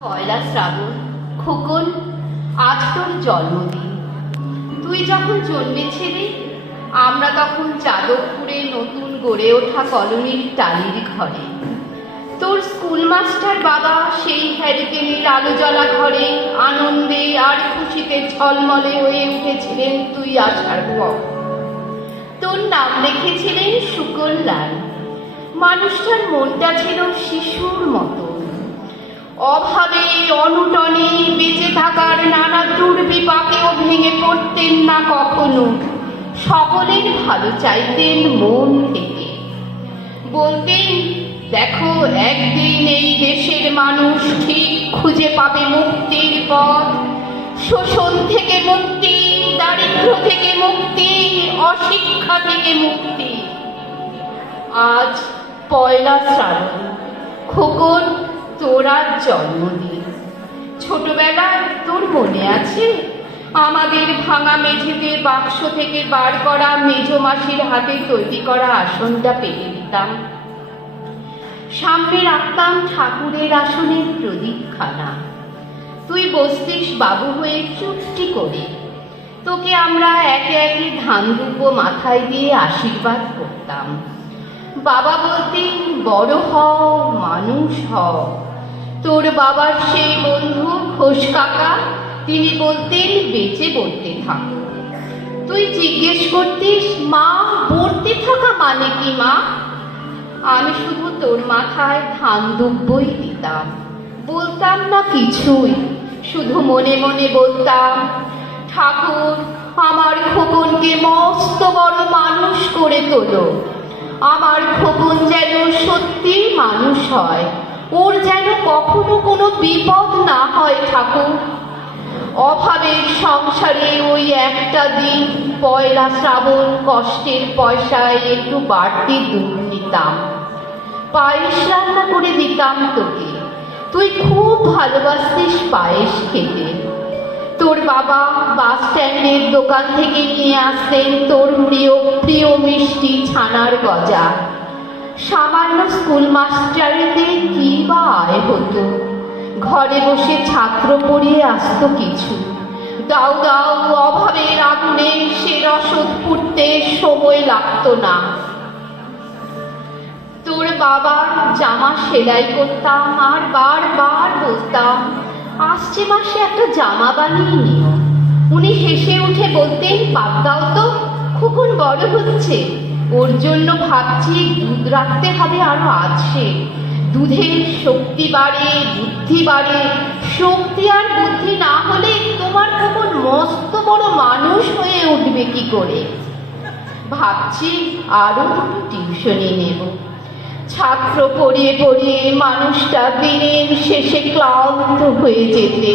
পয়লা শ্রাবণ। খোকন, আজ তোর জন্মদিন। তুই যখন জন্মেছিলি আমরা তখন যাদবপুরে নতুন গড়ে ওঠা কলোনির টালির ঘরে। তোর স্কুল মাস্টার বাবা সেই হ্যারিকেনের আলো জ্বলা ঘরে আনন্দে আর খুশিতে ঝলমলে হয়ে উঠেছিলেন তুই আসার পর। তোর নাম রেখেছিলেন শুকর লাল। মানুষটার মনটা ছিল শিশুর মতো। অভাবে অনুটনে বেঁচে থাকার নানা দুর্বিপাকেও ভেঙে পড়তেন না কখনো। সকলের ভালো চাইতেন মন থেকে। বলতেন, দেখো, একদিন এই দেশের মানুষ ঠিক খুঁজে পাবে মুক্তির পথ। শোষণ থেকে মুক্তি, দারিদ্র্য থেকে মুক্তি, অশিক্ষা থেকে মুক্তি। আজ পয়লা শ্রাবণ। খোকন, তোর আজ জন্মদিন। ছোটবেলায় তোর মনে আছে আমাদের ভাঙা মেঝেতে বাক্স থেকে বার করা মেজো মাসির হাতে তৈরি করা আসনটা পেতে দিতাম। সামনে রাখতাম ঠাকুরের আসনের প্রদীপখানা। তুই বসতিস বাবু হয়ে চুপটি করে। তোকে আমরা একে একে ধান দুব্বো মাথায় দিয়ে আশীর্বাদ করতাম। বাবা বলতেন, বড় হও, মানুষ হও। তোর বাবার সেই বন্ধু ঘোষ কাকা, তিনি বলতেন, বেঁচে পড়তে থাকো। তুই জিজ্ঞেস করতিস, মা, পড়তে থাকা মানে কি মা? আমি শুধু তোর মাথায় ধান দুব্বই দিতাম, বলতাম না কিছুই। শুধু মনে মনে বলতাম, ঠাকুর আমার খোকনকে মস্ত বড় মানুষ করে তোলো। আমার খোকন যেন সত্যি মানুষ হয়, ওর যেন কখনো কোনো বিপদ না হয় ঠাকুর। অভাবের সংসারে ওই একটা দিন পয়লা শ্রাবণ কষ্টের পয়সায় একটু বাড়তি দুধ নিতাম, পায়েস রান্না করে দিতাম তোকে। তুই খুব ভালোবাসতিস পায়েস খেতে। তোর বাবা বাস স্ট্যান্ডের দোকান থেকে নিয়ে আসতেন তোর প্রিয় মিষ্টি ছানার গজা। সামান্য স্কুল মাস্টারিতে কি বা আয় হতো? ঘরে বসে ছাত্র পড়িয়ে আসত কিছু। দাও দাও অভাবের আগুনে সে রসদ ফুটতে সময় লাগতো না। তোর বাবার জামা সেলাই করতাম আর বারবার বলতাম, আসছে মাসে একটা জামা বানিয়ে নিও। উনি হেসে উঠে বলতেন, বাদ দাও তো, খোকন বড় হচ্ছে, ওর জন্য ভাবছি দুধ রাখতে হবে আরো আছে। দুধের শক্তি বাড়ে, বুদ্ধি বাড়ে। শক্তি আর বুদ্ধি না হলে তোমার খোকন মস্ত বড় মানুষ হয়ে উঠবে কি করে? ভাবছি আরো দুটো টিউশনি নেব। ছাত্র পড়িয়ে পড়িয়ে মানুষটা দিনের শেষে ক্লান্ত হয়ে যেতে।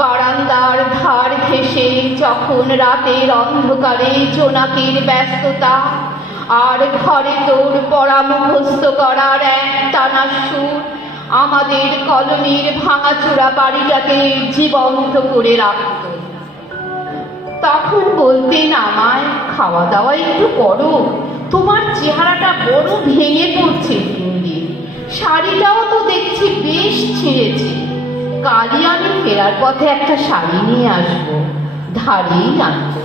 বারান্দার ধার ঘেঁষে যখন রাতের অন্ধকারে জোনাকির ব্যস্ততা আর ঘরে তোর পড়া মুখস্থ করার একটানা সুর আমাদের কলোনির ভাঙাচোরা বাড়িটাকে জীবন্ত করে রাখত। তখন বলতেন আমায়, খাওয়া দাওয়া একটু করো, তোমার চেহারাটা বড় ভেঙে পড়ছে দিন দিন। শাড়িটাও তো দেখছি বেশ ছিঁড়েছে। কালই আমি ফেরার পথে একটা শাড়ি নিয়ে আসবো, ধারেই আনবো।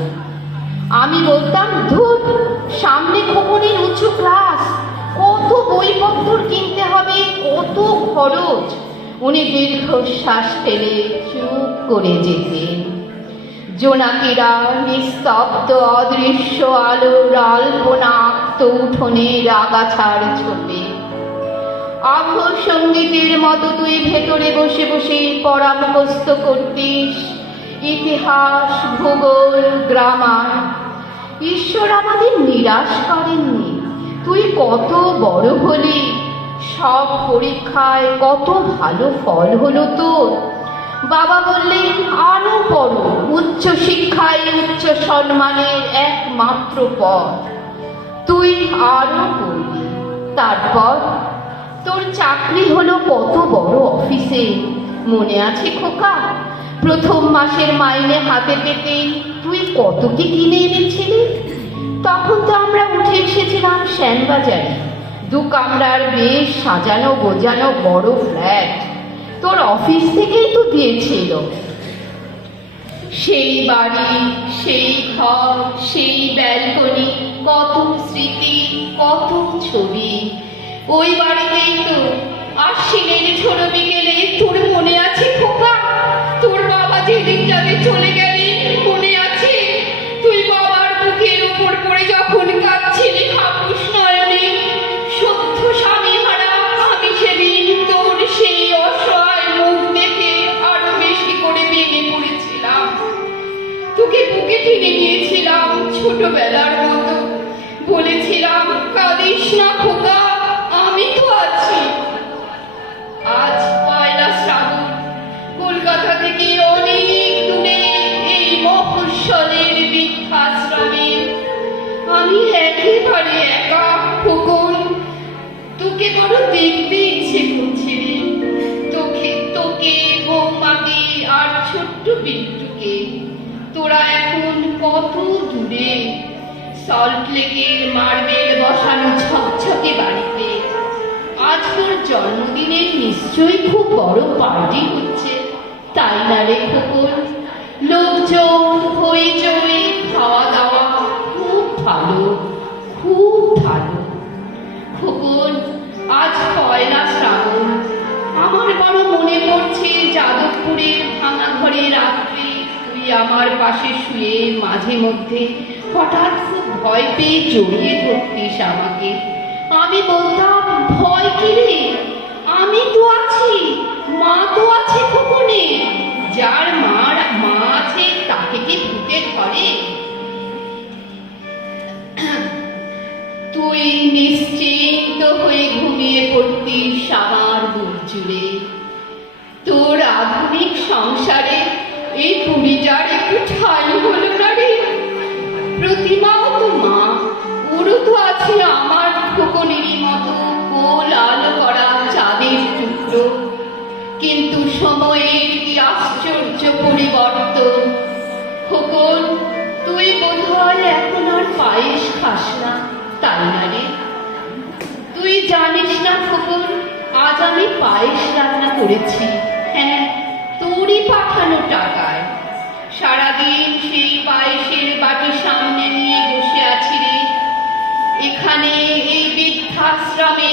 আমি বলতাম, ধুর, সামনে খোকনের উঁচু ক্লাস, কত বইপত্র কিনতে হবে, কত খরচ। উনি দীর্ঘশ্বাস ফেলে চুপ করে যেতেন। জোনাকিরা নিস্তব্ধ অদৃশ্য আলোর আলপনা আঁকত উঠোনের আগাছার ছোপে। আবহ সঙ্গীতের মতো তুই ভেতরে বসে বসে পড়া মুখস্থ করতিস, ইতিহাস, ভূগোল, গ্রামার। ঈশ্বর আমাদের নিরাশ করেননি। তুই কত বড় হলি, সব পরীক্ষায় কত ভালো ফল হলো তোর। বাবা বললেন, আরো পড়ো, উচ্চ শিক্ষায় উচ্চ সম্মানের একমাত্র পথ। তুই আরো পড়বি। তারপর তোর চাকরি হলো কত বড় অফিসে, মনে আছে খোকা? প্রথম মাসের মাইনে হাতে পেতেই তুই কত কি কিনে এনেছিলি? তখন তো আমরা উঠে এসেছিলাম শ্যামবাজারে, 2 কামরার বেশ সাজানো গোজানো বড় ফ্ল্যাট। তোর অফিস থেকেই তো দিয়েছিল। সেই বাড়ি, সেই ঘর, সেই ব্যালকনি, কত স্মৃতি, কত ছবি। ওই বাড়িতেই তো আশ্বিনের ঝোড়ো বিকেলে তোর মনে আছে খোকা? তোর বাবা যেদিনটাতে চলে গেলেন মনে আছে? তুই বাবার বুকের উপর পড়ে যখন কাঁদছিলি হাপুস নয়নে, সত্য স্বামী হারা আমি সেদিন তোর সেই অসহায় মুখ দেখে আরো বেশি করে ভেঙে পড়েছিলাম। তোকে বুকে টেনে নিয়েছিলাম ছোটবেলার মতো, বলেছিলাম কাঁদিস না খোকা, আমি তো আছি। আজ পয়লা শ্রাবণ, কলকাতা থেকে অনেক দূরে এই মফস্বলের বৃদ্ধাশ্রমে আমি একেবারে একা খোকন। তোকে বড় দেখতে ইচ্ছে করছে রে, তোকে বৌমাকে আর ছোট্ট বিট্টুকে। তোরা এখন কত দূরে, সল্ট লেকের মার্বেল বসানো ঝকঝকে বাড়িতে। আজ তোর জন্মদিনের নিশ্চয়ই খুব বড় পার্টি হচ্ছে, তাই না রে খোকন? লোকজন, হইচই, খাওয়া দাওয়া, খুব ভালো, খুব ভালো। খোকন, আজ পয়লা শ্রাবণ। আমার বড় মনে পড়ছে যাদবপুরের ভাঙা ঘরে রাত্রে তুই আমার পাশে শুয়ে মাঝে মধ্যে হঠাৎ খুব ভয় পেয়ে জড়িয়ে ধরতিস আমাকে। আমি বলতাম, ভয় কি রে, আমি তো আছি, মা তো আছে খোকনে। যার মা আছে তাকে কি ভূতে ধরে? তুই নিশ্চিন্ত হয়ে ঘুমিয়ে পড়তিস আমার বুক জুড়ে। তোর আধুনিক সংসারে এই বুড়িটার একটু ঠাঁই হলো না রে। প্রতিমাও তো মা, ওরও তো আছে আমার খোকনেরই মতো কোল আলো করা চাঁদের টুকরো। কিন্তু সময়ের কি আশ্চর্য পরিবর্তন। খোকন, তুই বোধহয় এখন আর পায়েস খাস না, তাই না রে? তুই জানিস না খোকন, আজ আমি পায়েস রান্না করেছি। হ্যাঁ, তোরই পাঠানো টাকায়। সারাদিন সেই পায়েসের বাটি সামনে নিয়ে বসে আছি রে, এখানে এই বৃদ্ধাশ্রমে।